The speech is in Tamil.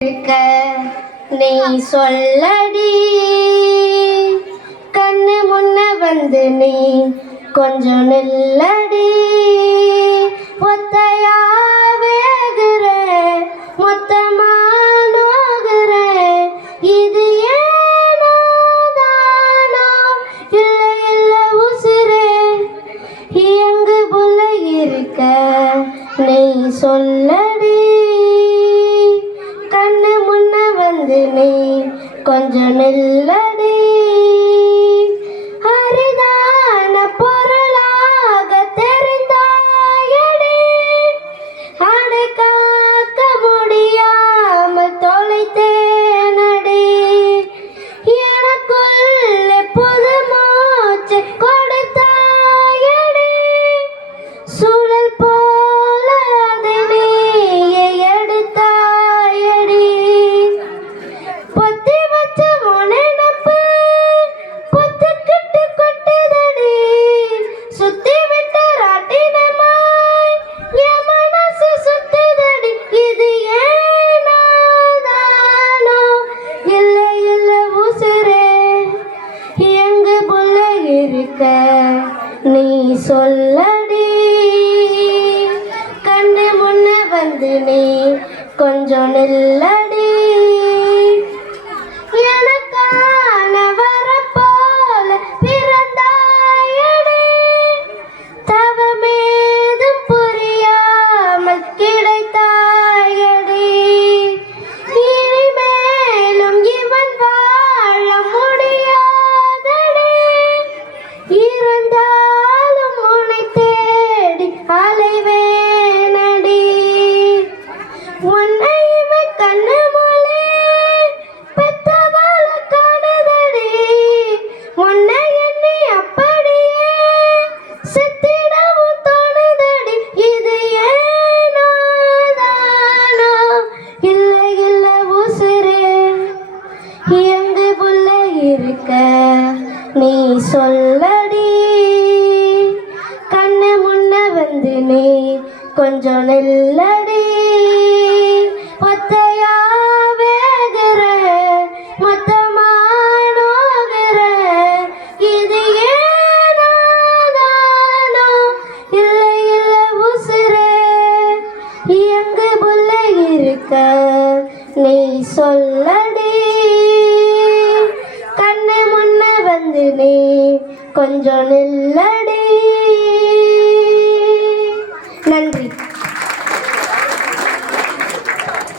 இருக்க நீ சொல்லடி. கண்ணு முன்ன வந்து நீ கொஞ்சம் நில்லடி. ஒத்தையா வேகுற மொத்தமா நோகுற. இது ஏனோ தானோ இல்ல இல்ல உசுரே எங்கு புள்ள இருக்க நீ சொல்ல கண்ணு முன்ன வந்து நீ சொல்லடி. கண்ணு முன்ன வந்து நீ கொஞ்சம் நில்லடி. சொல்லடி. கண்ணு முன்ன வந்து நீ கொஞ்சம் நெல்லடி. ஒத்தையா வேகுற மொத்தமா இது ஏனோ இல்லை இல்லை உசுரே எங்கு புள்ள இருக்க நீ சொல்ல கொஞ்சம் நில்லடி